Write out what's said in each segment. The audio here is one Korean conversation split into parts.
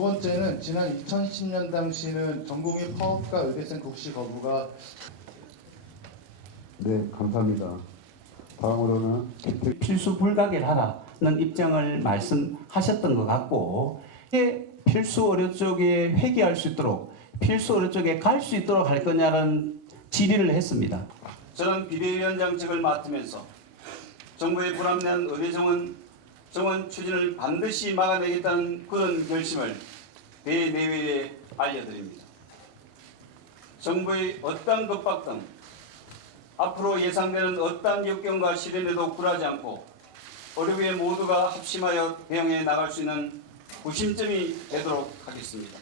번째는 지난 2010년 당시는 전공의 파업과 의대생 국시 거부가 네, 감사합니다. 다음으로는 필수 불가결 하라는 입장을 말씀하셨던 것 같고, 필수 의료 쪽에 회귀할 수 있도록, 필수 의료 쪽에 갈 수 있도록 할 거냐는 질의를 했습니다. 저는 비대위원장직을 맡으면서 정부의 불합리한 의대 정원 추진을 반드시 막아내겠다는 그런 결심을 대내외에 알려드립니다. 정부의 어떠한 겁박 등 앞으로 예상되는 어떠한 역경과 시련에도 굴하지 않고 의료계 모두가 합심하여 대응해 나갈 수 있는 구심점이 되도록 하겠습니다.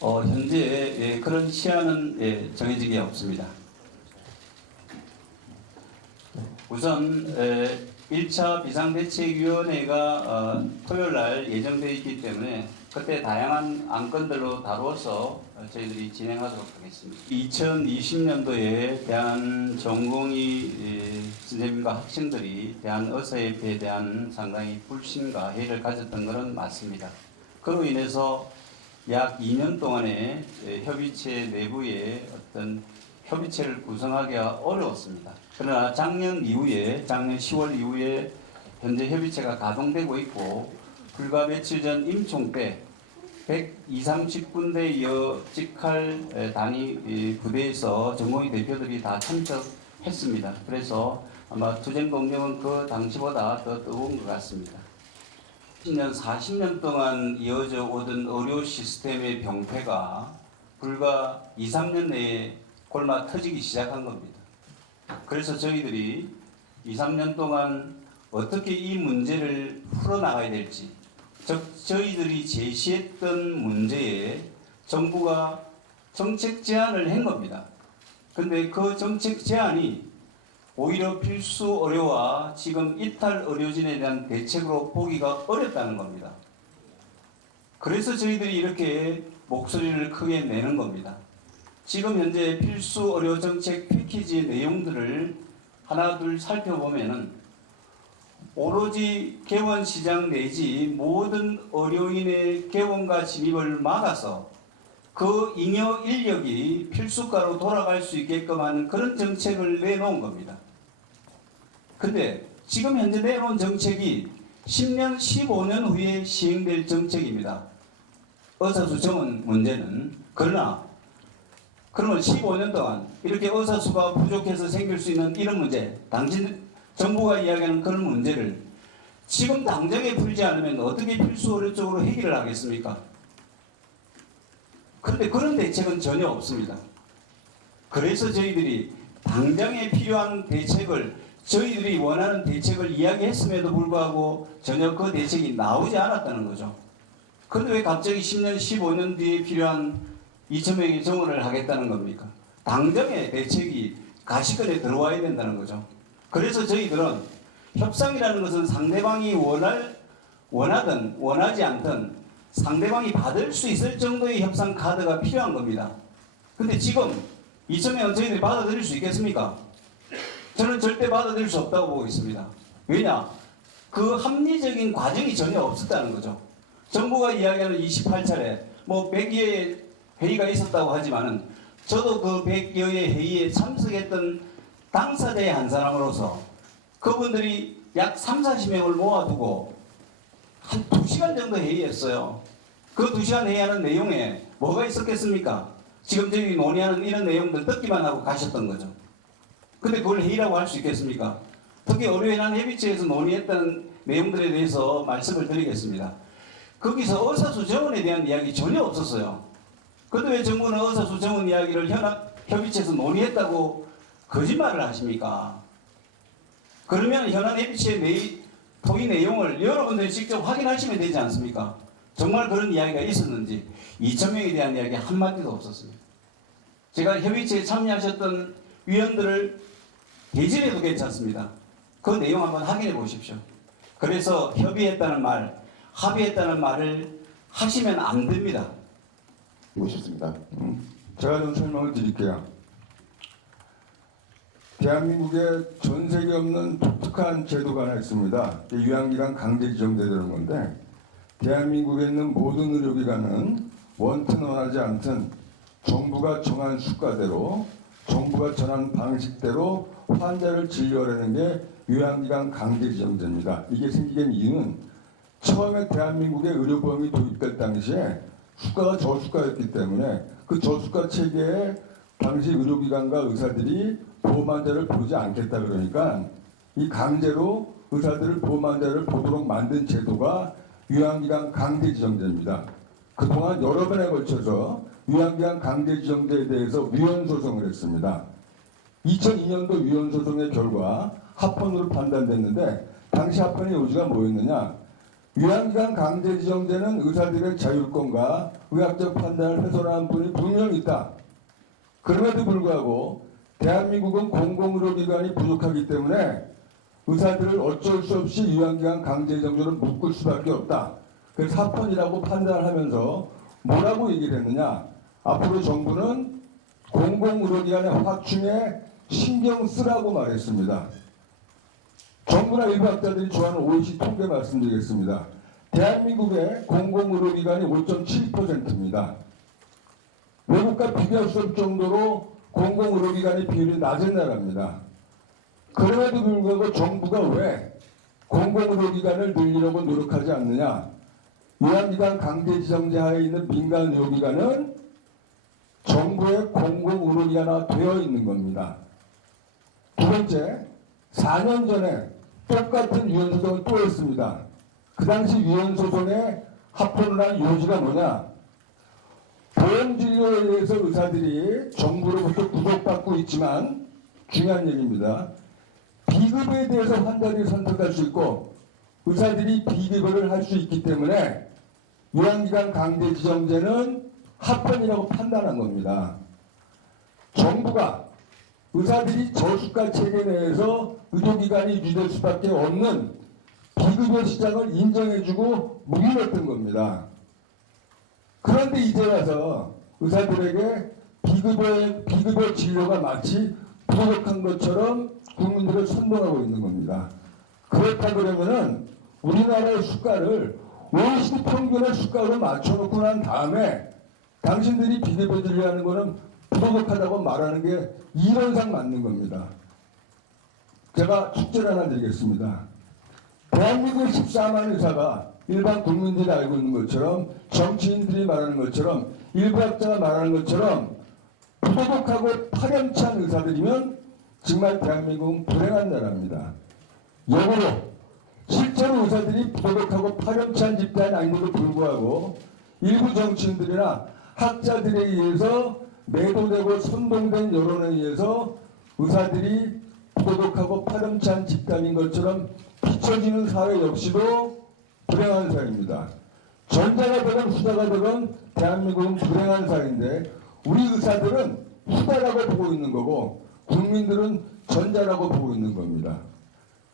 현재 그런 시한은 정해지기 없습니다. 우선 1차 비상대책위원회가 토요일 날 예정되어 있기 때문에 그때 다양한 안건들로 다루어서 저희들이 진행하도록 하겠습니다. 2020년도에 대한전공의 선생님과 학생들이 대한의사협회에 대한 상당히 불신과 회의를 가졌던 것은 맞습니다. 그로 인해서 약 2년 동안의 협의체 내부에 어떤 협의체를 구성하기가 어려웠습니다. 그러나 작년 10월 이후에 현재 협의체가 가동되고 있고, 불과 며칠 전 임총 때 120~130군데 여직할 단위 부대에서 전공의 대표들이 다 참석했습니다. 그래서 아마 투쟁 동력은 그 당시보다 더 뜨거운 것 같습니다. 10년, 40년 동안 이어져 오던 의료 시스템의 병폐가 불과 2~3년 내에 골마 터지기 시작한 겁니다. 그래서 저희들이 2~3년 동안 어떻게 이 문제를 풀어나가야 될지, 즉 저희들이 제시했던 문제에 정부가 정책 제안을 한 겁니다. 근데 그 정책 제안이 오히려 필수 의료와 지금 이탈 의료진에 대한 대책으로 보기가 어렵다는 겁니다. 그래서 저희들이 이렇게 목소리를 크게 내는 겁니다. 지금 현재 필수 의료 정책 패키지 내용들을 하나 둘 살펴보면은 오로지 개원 시장 내지 모든 의료인의 개원과 진입을 막아서 그 잉여 인력이 필수과로 돌아갈 수 있게끔 하는 그런 정책을 내놓은 겁니다. 근데 지금 현재 내놓은 정책이 10년, 15년 후에 시행될 정책입니다. 의사수 정원 문제는. 그러면 15년 동안 이렇게 의사수가 부족해서 생길 수 있는 이런 문제, 정부가 이야기하는 그런 문제를 지금 당장에 풀지 않으면 어떻게 필수 의료 쪽으로 해결을 하겠습니까? 그런데 그런 대책은 전혀 없습니다. 그래서 저희들이 당장에 필요한 대책을, 저희들이 원하는 대책을 이야기했음에도 불구하고 전혀 그 대책이 나오지 않았다는 거죠. 그런데 왜 갑자기 10년, 15년 뒤에 필요한 2,000명의 정원을 하겠다는 겁니까? 당장의 대책이 가시권에 들어와야 된다는 거죠. 그래서 저희들은 협상이라는 것은 상대방이 원하든 원하지 않든 상대방이 받을 수 있을 정도의 협상 카드가 필요한 겁니다. 근데 지금 2,000명은 저희들이 받아들일 수 있겠습니까? 저는 절대 받아들일 수 없다고 보고 있습니다. 왜냐? 그 합리적인 과정이 전혀 없었다는 거죠. 정부가 이야기하는 28차례, 100여의 회의가 있었다고 하지만은 저도 그 100여의 회의에 참석했던 당사자의 한 사람으로서 그분들이 약 30~40명을 모아두고 한 2시간 정도 회의했어요. 그 2시간 회의하는 내용에 뭐가 있었겠습니까? 지금 저희 논의하는 이런 내용들 듣기만 하고 가셨던 거죠. 근데 그걸 회의라고 할 수 있겠습니까? 특히 의료인한 협의체에서 논의했던 내용들에 대해서 말씀을 드리겠습니다. 거기서 의사수 정원에 대한 이야기 전혀 없었어요. 그런데 왜 정부는 의사수 정원 이야기를 협의체에서 논의했다고 거짓말을 하십니까? 그러면 현안 협의체 토의 내용을 여러분들이 직접 확인하시면 되지 않습니까? 정말 그런 이야기가 있었는지 2,000명에 대한 이야기 한마디도 없었습니다. 제가 협의체에 참여하셨던 위원들을 대진해도 괜찮습니다. 그 내용 한번 확인해 보십시오. 그래서 협의했다는 말, 합의했다는 말을 하시면 안 됩니다. 모셨습니다. 제가 좀 설명을 드릴게요. 대한민국에 전 세계 없는 독특한 제도가 하나 있습니다. 유한기간 강제 지정되는 건데 대한민국에 있는 모든 의료기관은 원튼 원하지 않든 정부가 정한 수가대로 정부가 정한 방식대로 환자를 진료하려는 게 요양기관 강제 지정제입니다. 이게 생기게 된 이유는 처음에 대한민국의 의료보험이 도입될 당시에 수가가 저수가였기 때문에 그 저수가 체계에 당시 의료기관과 의사들이 보험 환자를 보지 않겠다 그러니까 이 강제로 의사들을 보험 환자를 보도록 만든 제도가 요양기관 강제 지정제입니다. 그동안 여러 번에 걸쳐서 요양기관 강제 지정제에 대해서 위헌 소송을 했습니다. 2002년도 위헌 소송의 결과 합헌으로 판단됐는데 당시 합헌의 요지가 뭐였느냐? 요양기관 강제 지정제는 의사들의 자율권과 의학적 판단을 훼손하는 분이 분명히 있다. 그럼에도 불구하고 대한민국은 공공의료기관이 부족하기 때문에 의사들을 어쩔 수 없이 요양기관 강제 지정제로 묶을 수밖에 없다. 그래서 합헌이라고 판단을 하면서 뭐라고 얘기를 했느냐? 앞으로 정부는 공공의료기관의 확충에 신경 쓰라고 말했습니다. 정부나 일부 학자들이 좋아하는 OECD 통계 말씀드리겠습니다. 대한민국의 공공의료기관이 5.7%입니다. 외국과 비교할 수 없을 정도로 공공의료기관의 비율이 낮은 나라입니다. 그럼에도 불구하고 정부가 왜 공공의료기관을 늘리려고 노력하지 않느냐? 요양기관 강제 지정제 하에 있는 민간 의료기관은 정부의 공공의료기관화 되어 있는 겁니다. 두 번째, 4년 전에 똑같은 위헌소송을 또 했습니다. 그 당시 위헌소송에 합헌을 한 요지가 뭐냐? 보험진료에 대해서 의사들이 정부로부터 구속받고 있지만 중요한 얘기입니다. 비급여에 대해서 환자들이 선택할 수 있고 의사들이 비급여를 할 수 있기 때문에 요양기관 강제 지정제는 합헌이라고 판단한 겁니다. 정부가 의사들이 저수가 체계 내에서 의료기관이 유지될 수밖에 없는 비급여 시장을 인정해주고 묵인했던 겁니다. 그런데 이제 와서 의사들에게 비급여 진료가 마치 부족한 것처럼 국민들을 선동하고 있는 겁니다. 그렇다 그러면은 우리나라의 수가를 OECD 평균의 수가로 맞춰놓고 난 다음에 당신들이 비급여 진료하는 거는 부족하다고 말하는 게 이론상 맞는 겁니다. 제가 숙제를 하나 드리겠습니다. 대한민국 14만 의사가 일반 국민들이 알고 있는 것처럼 정치인들이 말하는 것처럼 일부 학자가 말하는 것처럼 부도덕하고 파렴치한 의사들이면 정말 대한민국은 불행한 나라입니다. 역으로 실제로 의사들이 부도덕하고 파렴치한 집단이 아닌데도 불구하고 일부 정치인들이나 학자들에 의해서 매도되고 선동된 여론에 의해서 의사들이 부도덕하고 파렴치한 집단인 것처럼 비춰지는 사회 역시도 불행한 사회입니다. 전자가 되건 후자가 되건 대한민국은 불행한 사회인데 우리 의사들은 후자라고 보고 있는 거고 국민들은 전자라고 보고 있는 겁니다.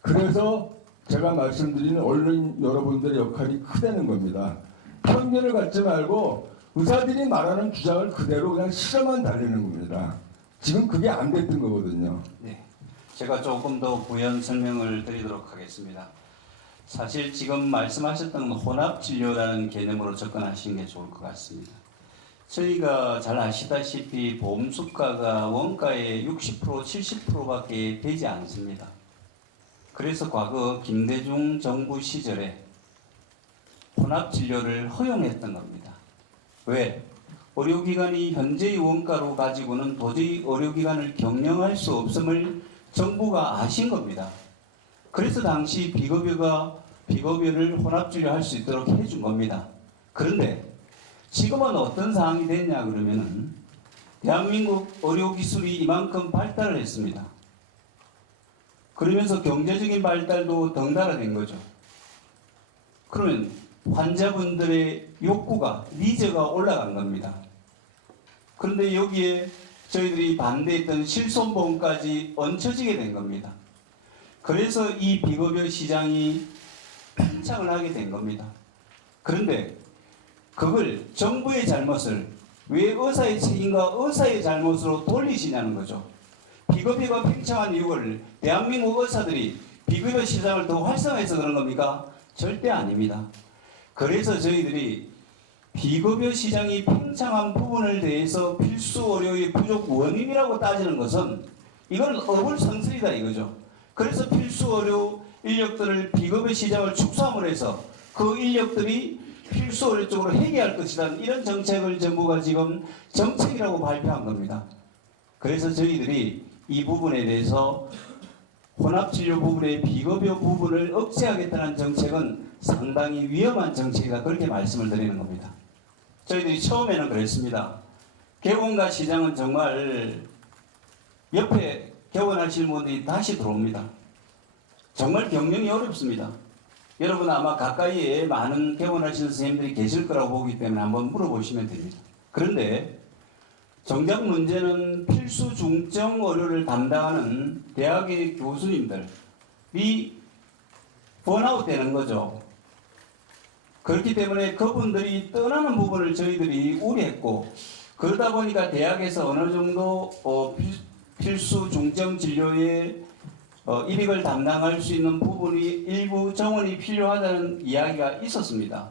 그래서 제가 말씀드리는 언론 여러분들의 역할이 크다는 겁니다. 편견을 갖지 말고 의사들이 말하는 주장을 그대로 그냥 실험만 달리는 겁니다. 지금 그게 안 됐던 거거든요. 네, 제가 조금 더 부연 설명을 드리도록 하겠습니다. 사실 지금 말씀하셨던 혼합진료라는 개념으로 접근하시는 게 좋을 것 같습니다. 저희가 잘 아시다시피 보험수가가 원가의 60%, 70%밖에 되지 않습니다. 그래서 과거 김대중 정부 시절에 혼합진료를 허용했던 겁니다. 왜? 의료기관이 현재의 원가로 가지고는 도저히 의료기관을 경영할 수 없음을 정부가 아신 겁니다. 그래서 당시 비급여를 혼합진료할 수 있도록 해준 겁니다. 그런데 지금은 어떤 상황이 됐냐 그러면은 대한민국 의료기술이 이만큼 발달을 했습니다. 그러면서 경제적인 발달도 덩달아된 거죠. 그러면 환자분들의 욕구가, 니즈가 올라간 겁니다. 그런데 여기에 저희들이 반대했던 실손보험까지 얹혀지게 된 겁니다. 그래서 이 비급여 시장이 팽창을 하게 된 겁니다. 그런데 그걸 정부의 잘못을 왜 의사의 책임과 의사의 잘못으로 돌리시냐는 거죠. 비급여가 팽창한 이유를 대한민국 의사들이 비급여 시장을 더 활성화해서 그런 겁니까? 절대 아닙니다. 그래서 저희들이 비급여 시장이 팽창한 부분을 대해서 필수 의료의 부족 원인이라고 따지는 것은 이건 어불성설이다 이거죠. 그래서 필수 의료 인력들을 비급여 시장을 축소함으로 해서 그 인력들이 필수 의료 쪽으로 회귀할 것이다. 이런 정책을 정부가 지금 정책이라고 발표한 겁니다. 그래서 저희들이 이 부분에 대해서 혼합진료 부분의 비급여 부분을 억제하겠다는 정책은 상당히 위험한 정책이다. 그렇게 말씀을 드리는 겁니다. 저희들이 처음에는 그랬습니다. 개원과 시장은 정말 옆에 개원하시는 분들이 다시 들어옵니다. 정말 경영이 어렵습니다. 여러분 아마 가까이에 많은 개원하시는 선생님들이 계실 거라고 보기 때문에 한번 물어보시면 됩니다. 그런데 정작 문제는 필수 중증 의료를 담당하는 대학의 교수님들이 번아웃 되는 거죠. 그렇기 때문에 그분들이 떠나는 부분을 저희들이 우려했고, 그러다 보니까 대학에서 어느 정도 필수 중증 진료에 입익을 담당할 수 있는 부분이 일부 정원이 필요하다는 이야기가 있었습니다.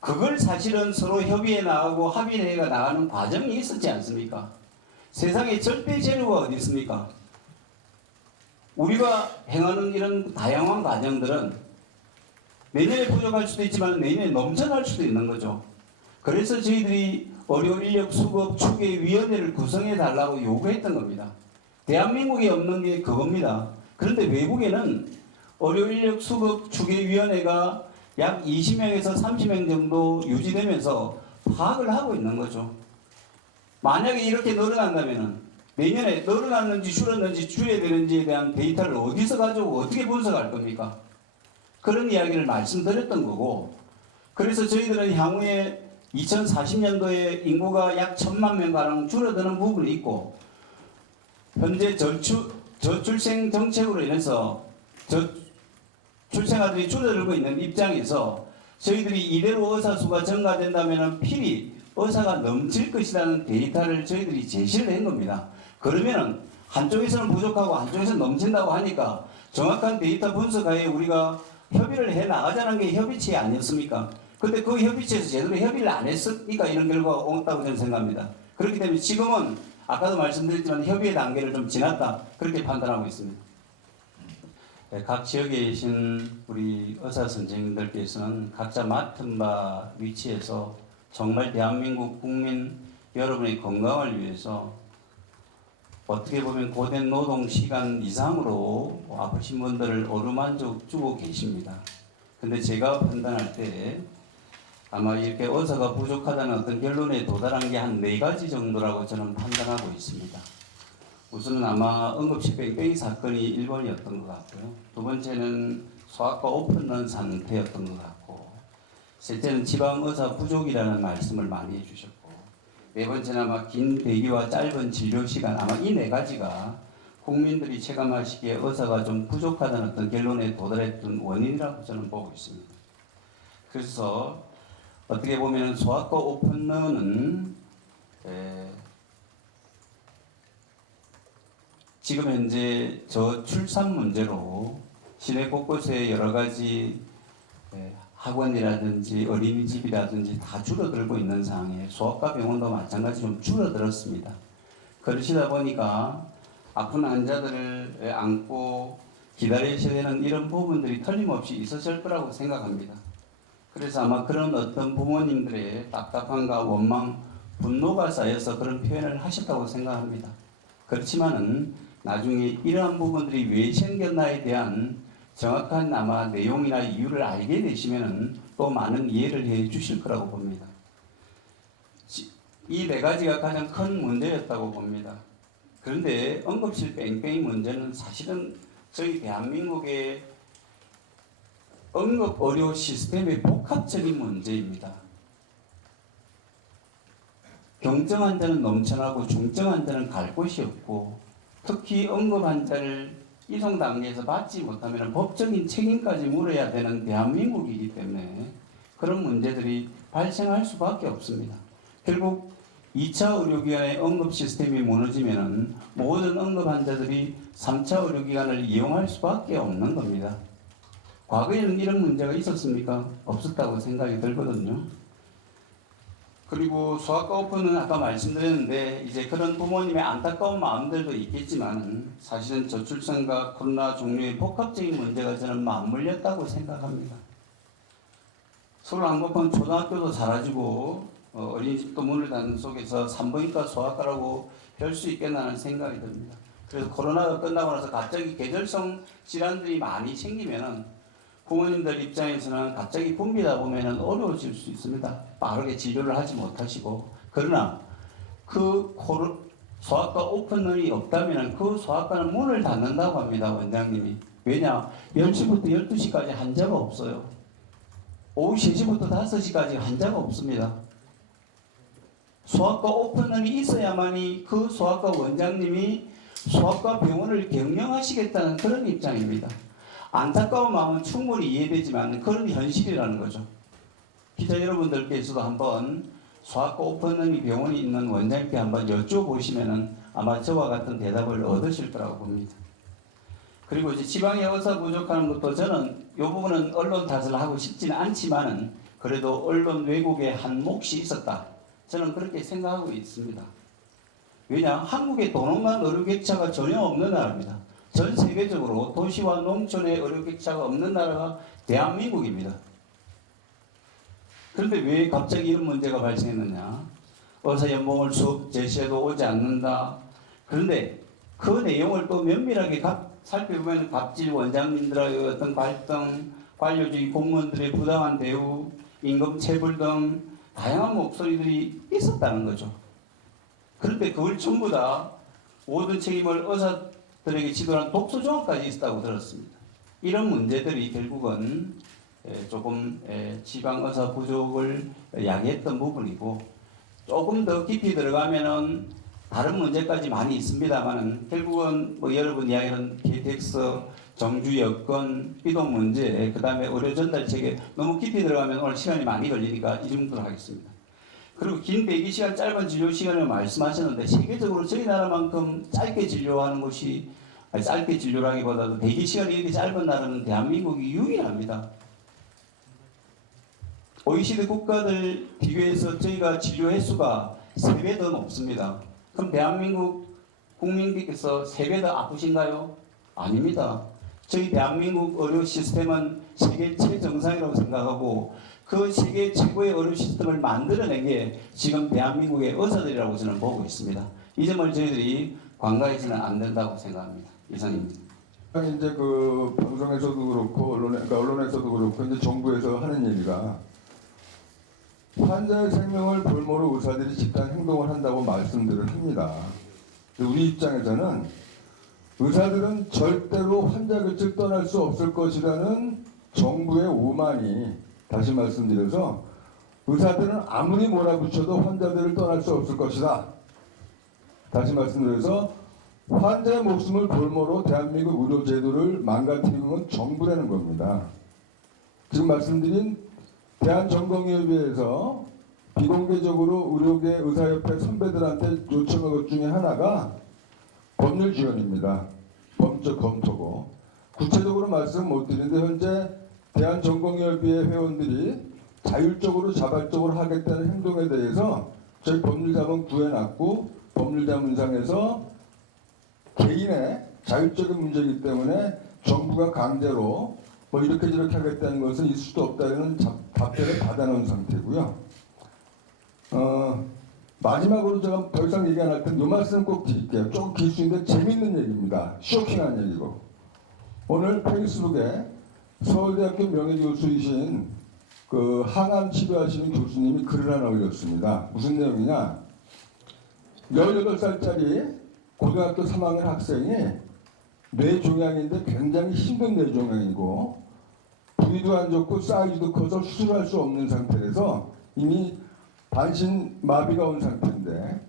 그걸 사실은 서로 협의해 나가고 합의해 나가는 과정이 있었지 않습니까? 세상에 절대 재료가 어디 있습니까? 우리가 행하는 이런 다양한 과정들은 내년에 부족할 수도 있지만 내년에 넘쳐날 수도 있는 거죠. 그래서 저희들이 의료 인력 수급 추계 위원회를 구성해 달라고 요구했던 겁니다. 대한민국에 없는 게 그겁니다. 그런데 외국에는 의료 인력 수급 추계 위원회가 약 20명에서 30명 정도 유지되면서 파악을 하고 있는 거죠. 만약에 이렇게 늘어난다면 내년에 늘어났는지 줄었는지 줄여야 되는지에 대한 데이터를 어디서 가지고 어떻게 분석할 겁니까? 그런 이야기를 말씀드렸던 거고, 그래서 저희들은 향후에 2040년도에 인구가 약 1000만 명가량 줄어드는 부분이 있고, 현재 저출생 정책으로 인해서 출생아들이 줄어들고 있는 입장에서 저희들이 이대로 의사 수가 증가된다면 필히 의사가 넘칠 것이라는 데이터를 저희들이 제시를 한 겁니다. 그러면은 한쪽에서는 부족하고 한쪽에서는 넘친다고 하니까 정확한 데이터 분석하에 우리가 협의를 해 나가자는 게 협의체 아니었습니까? 근데 그 협의체에서 제대로 협의를 안 했으니까 이런 결과가 옹다고 저는 생각합니다. 그렇기 때문에 지금은 아까도 말씀드렸지만 협의의 단계를 좀 지났다, 그렇게 판단하고 있습니다. 각 지역에 계신 우리 의사 선생님들께서는 각자 맡은 바 위치에서 정말 대한민국 국민 여러분의 건강을 위해서 어떻게 보면 고된 노동 시간 이상으로 아프신 분들을 어루만족 주고 계십니다. 근데 제가 판단할 때 아마 이렇게 의사가 부족하다는 어떤 결론에 도달한 게 한 4가지 정도라고 저는 판단하고 있습니다. 우선은 아마 응급실 뺑뺑이 사건이 1번이었던 것 같고요. 두 번째는 소아과 오픈런 상태였던 것 같고, 셋째는 지방의사 부족이라는 말씀을 많이 해주셨고, 네 번째는 아마 긴 대기와 짧은 진료 시간, 아마 이 4가지가 국민들이 체감하시기에 의사가 좀 부족하다는 어떤 결론에 도달했던 원인이라고 저는 보고 있습니다. 그래서 어떻게 보면 소아과 오픈런은 지금 현재 저출산 문제로 시내 곳곳에 여러 가지 학원이라든지 어린이집이라든지 다 줄어들고 있는 상황에 소아과 병원도 마찬가지 좀 줄어들었습니다. 그러시다 보니까 아픈 환자들을 안고 기다리셔야 되는 이런 부분들이 틀림없이 있었을 거라고 생각합니다. 그래서 아마 그런 어떤 부모님들의 답답함과 원망, 분노가 쌓여서 그런 표현을 하셨다고 생각합니다. 그렇지만은 나중에 이러한 부분들이 왜 생겼나에 대한 정확한 아마 내용이나 이유를 알게 되시면은 또 많은 이해를 해 주실 거라고 봅니다. 이 4가지가 가장 큰 문제였다고 봅니다. 그런데 응급실 뺑뺑이 문제는 사실은 저희 대한민국의 응급의료 시스템의 복합적인 문제입니다. 경증 환자는 넘쳐나고 중증 환자는 갈 곳이 없고, 특히 응급 환자를 이송 단계에서 받지 못하면 법적인 책임까지 물어야 되는 대한민국이기 때문에 그런 문제들이 발생할 수밖에 없습니다. 결국 2차 의료기관의 응급 시스템이 무너지면 모든 응급 환자들이 3차 의료기관을 이용할 수밖에 없는 겁니다. 과거에는 이런 문제가 있었습니까? 없었다고 생각이 들거든요. 그리고 소아과 오픈은 아까 말씀드렸는데 이제 그런 부모님의 안타까운 마음들도 있겠지만 사실은 저출산과 코로나 종류의 복합적인 문제가 저는 맞물렸다고 생각합니다. 서울 한국은 초등학교도 사라지고 어린이집도 문을 닫는 속에서 산부인과 소아과라고 별 수 있겠다는 생각이 듭니다. 그래서 코로나가 끝나고 나서 갑자기 계절성 질환들이 많이 생기면은 부모님들 입장에서는 갑자기 붐비다 보면은 어려워질 수 있습니다. 빠르게 진료를 하지 못하시고. 그러나 그 소아과 오픈런이 없다면은 그 소아과는 문을 닫는다고 합니다, 원장님이. 왜냐? 10시부터 12시까지 환자가 없어요. 오후 3시부터 5시까지 환자가 없습니다. 소아과 오픈런이 있어야만이 그 소아과 원장님이 소아과 병원을 경영하시겠다는 그런 입장입니다. 안타까운 마음은 충분히 이해되지만 그런 현실이라는 거죠. 기자 여러분들께서도 한번 소아과 오픈런이 병원이 있는 원장님께 한번 여쭤보시면은 아마 저와 같은 대답을 얻으실 거라고 봅니다. 그리고 이제 지방의 의사 부족하는 것도 저는 이 부분은 언론 탓을 하고 싶지는 않지만은 그래도 언론 왜곡에 한 몫이 있었다. 저는 그렇게 생각하고 있습니다. 왜냐? 한국에 도농만 의료객차가 전혀 없는 나라입니다. 전 세계적으로 도시와 농촌의 의료객차가 없는 나라가 대한민국입니다. 그런데 왜 갑자기 이런 문제가 발생했느냐? 의사 연봉을 제시해도 오지 않는다. 그런데 그 내용을 또 면밀하게 살펴보면 갑질 원장님들의 어떤 갈등, 관료주의 공무원들의 부당한 대우, 임금 체불 등 다양한 목소리들이 있었다는 거죠. 그런데 그걸 전부 다 모든 책임을 의사들에게 지도하는 독소조항까지 있었다고 들었습니다. 이런 문제들이 결국은 조금 지방 의사 부족을 야기했던 부분이고 조금 더 깊이 들어가면은 다른 문제까지 많이 있습니다만은 결국은 뭐 여러분 이야기하는 KTX, 정주 여건, 이동 문제, 그 다음에 의료 전달 체계 너무 깊이 들어가면 오늘 시간이 많이 걸리니까 이 정도로 하겠습니다. 그리고 긴 대기 시간, 짧은 진료 시간을 말씀하셨는데 세계적으로 저희 나라만큼 짧게 진료하는 곳이 짧게 진료라기보다도 대기 시간이 이렇게 짧은 나라는 대한민국이 유일합니다. OECD 국가들 비교해서 저희가 진료 횟수가 3배 더 높습니다. 그럼 대한민국 국민께서 3배 더 아프신가요? 아닙니다. 저희 대한민국 의료 시스템은 세계 최정상이라고 생각하고 그 세계 최고의 의료 시스템을 만들어낸 게 지금 대한민국의 의사들이라고 저는 보고 있습니다. 이 점을 저희들이 관가해서는 안 된다고 생각합니다. 이상입니다. 이제 그 방송에서도 그렇고 언론에서도 그렇고 이제 정부에서 하는 얘기가 환자의 생명을 볼모로 의사들이 집단 행동을 한다고 말씀들을 합니다. 우리 입장에서는 의사들은 절대로 환자 곁을 떠날 수 없을 것이라는 정부의 오만이 다시 말씀드려서 의사들은 아무리 몰아붙여도 환자들을 떠날 수 없을 것이다. 다시 말씀드려서 환자의 목숨을 볼모로 대한민국 의료제도를 망가뜨리는 건 정부라는 겁니다. 지금 말씀드린 대한전공의협의회에서 비공개적으로 의료계 의사협회 선배들한테 요청한 것 중에 하나가 법률 지원입니다. 법적 검토고 구체적으로 말씀 못 드리는데 현재 대한전공의협의회 회원들이 자율적으로 자발적으로 하겠다는 행동에 대해서 저희 법률자문 구해놨고 법률자문상에서 개인의 자율적인 문제이기 때문에 정부가 강제로 뭐 이렇게 저렇게 하겠다는 것은 있을 수도 없다는 답변을 받아놓은 상태고요. 마지막으로 제가 더 이상 얘기 안 할 텐데 이 말씀 꼭 드릴게요. 조금 길 수 있는데 재밌는 얘기입니다. 쇼킹한 얘기고. 오늘 페이스북에 서울대학교 명예교수이신 그 항암 치료하시는 교수님이 글을 하나 올렸습니다. 무슨 내용이냐? 18살짜리 고등학교 3학년 학생이 뇌종양인데 굉장히 힘든 뇌종양이고 부위도 안 좋고 사이즈도 커서 수술할 수 없는 상태에서 이미 반신 마비가 온 상태인데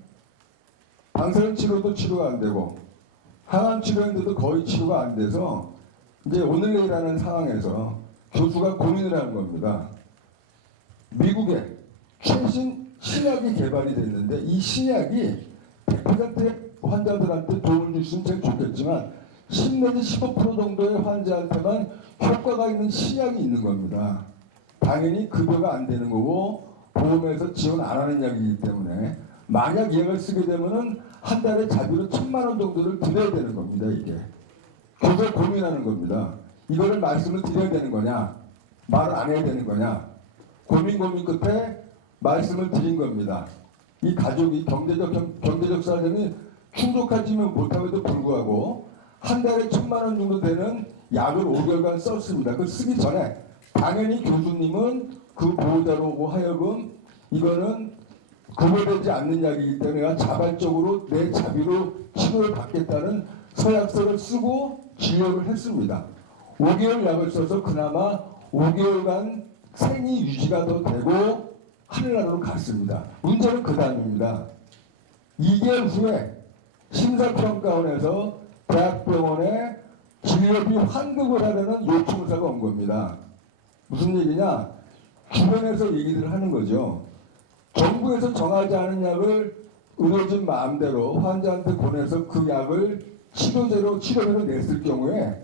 방사능 치료도 치료가 안 되고 항암 치료했는데도 거의 치료가 안 돼서 이제 오늘 내일 하는 상황에서 교수가 고민을 하는 겁니다. 미국에 최신 신약이 개발이 됐는데 이 신약이 100% 환자들한테 도움을 줄 수 있으면 제일 좋겠지만 10 내지 15% 정도의 환자한테만 효과가 있는 신약이 있는 겁니다. 당연히 급여가 안 되는 거고 보험에서 지원 안 하는 약이기 때문에 만약 약을 쓰게 되면은 한 달에 자비로 1,000만 원 정도를 드려야 되는 겁니다. 이게 그래서 고민하는 겁니다. 이거를 말씀을 드려야 되는 거냐, 말을 안 해야 되는 거냐, 고민 끝에 말씀을 드린 겁니다. 이 가족이 경제적 사정이 충족하지 못함에도 불구하고 한 달에 1,000만 원 정도 되는 약을 5개월간 썼습니다. 그 쓰기 전에 당연히 교수님은 그 보호자로 하여금 이거는 급여되지 않는 약이기 때문에 내가 자발적으로 내 자비로 치료를 받겠다는 서약서를 쓰고 진료를 했습니다. 5개월 약을 써서 그나마 5개월간 생이 유지가 더 되고 하늘나라로 갔습니다. 문제는 그 다음입니다. 2개월 후에 심사평가원에서 대학병원에 진료비 환급을 하려는 요청서가 온 겁니다. 무슨 얘기냐? 주변에서 얘기들을 하는 거죠. 정부에서 정하지 않은 약을 의료진 마음대로 환자한테 보내서 그 약을 치료비로 냈을 경우에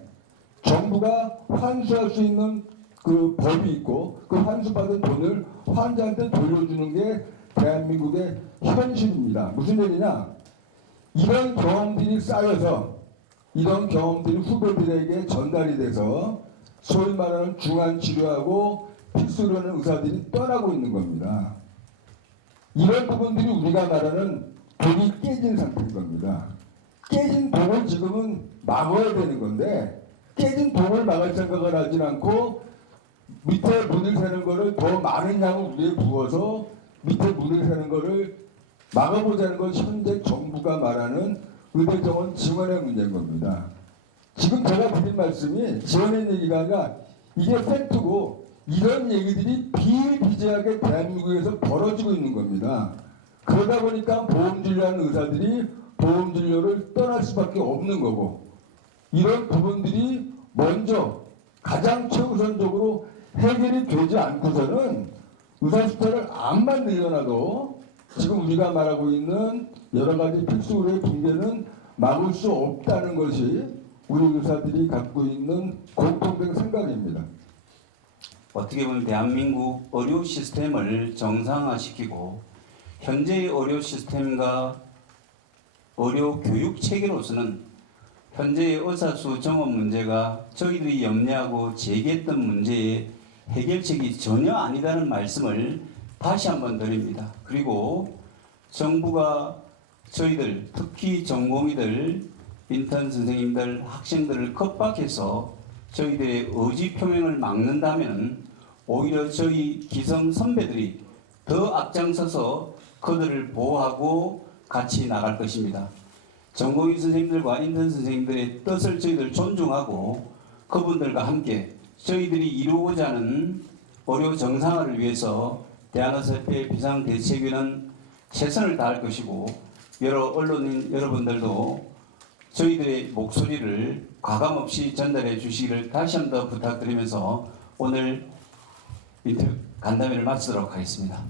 정부가 환수할 수 있는 그 법이 있고 그 환수받은 돈을 환자한테 돌려주는 게 대한민국의 현실입니다. 무슨 얘기냐? 이런 경험들이 쌓여서 이런 경험들이 후배들에게 전달이 돼서 소위 말하는 중환치료하고 필수로는 의사들이 떠나고 있는 겁니다. 이런 부분들이 우리가 말하는 독이 깨진 상태인 겁니다. 깨진 독을 지금은 막아야 되는 건데 깨진 독을 막을 생각을 하진 않고 밑에 문을 새는 거를 더 많은 양을 위에 부어서 밑에 문을 새는 거를 막아보자는 건 현재 정부가 말하는 의대정원 지원의 문제인 겁니다. 지금 제가 드린 말씀이 지원의 얘기가 아니라 이게 팩트고 이런 얘기들이 비일비재하게 대한민국에서 벌어지고 있는 겁니다. 그러다 보니까 보험진료하는 의사들이 보험진료를 떠날 수밖에 없는 거고 이런 부분들이 먼저 가장 최우선적으로 해결이 되지 않고서는 의사 숫자를 암만 늘려놔도 지금 우리가 말하고 있는 여러 가지 필수 의료의 붕괴는 막을 수 없다는 것이 우리 의사들이 갖고 있는 공통된 생각입니다. 어떻게 보면 대한민국 의료 시스템을 정상화시키고 현재의 의료 시스템과 의료 교육 체계로서는 현재의 의사수 정원 문제가 저희들이 염려하고 제기했던 문제의 해결책이 전혀 아니다는 말씀을 다시 한번 드립니다. 그리고 정부가 저희들 특히 전공의들, 인턴 선생님들, 학생들을 겁박해서 저희들의 의지 표명을 막는다면 오히려 저희 기성 선배들이 더 앞장서서 그들을 보호하고 같이 나갈 것입니다. 전공의 선생님들과 인턴 선생님들의 뜻을 저희들 존중하고 그분들과 함께 저희들이 이루고자 하는 의료 정상화를 위해서 대한의사협회 비상대책위는 최선을 다할 것이고 여러 언론인 여러분들도 저희들의 목소리를 과감없이 전달해 주시기를 다시 한 번 더 부탁드리면서 오늘 인터뷰 간담회를 마치도록 하겠습니다.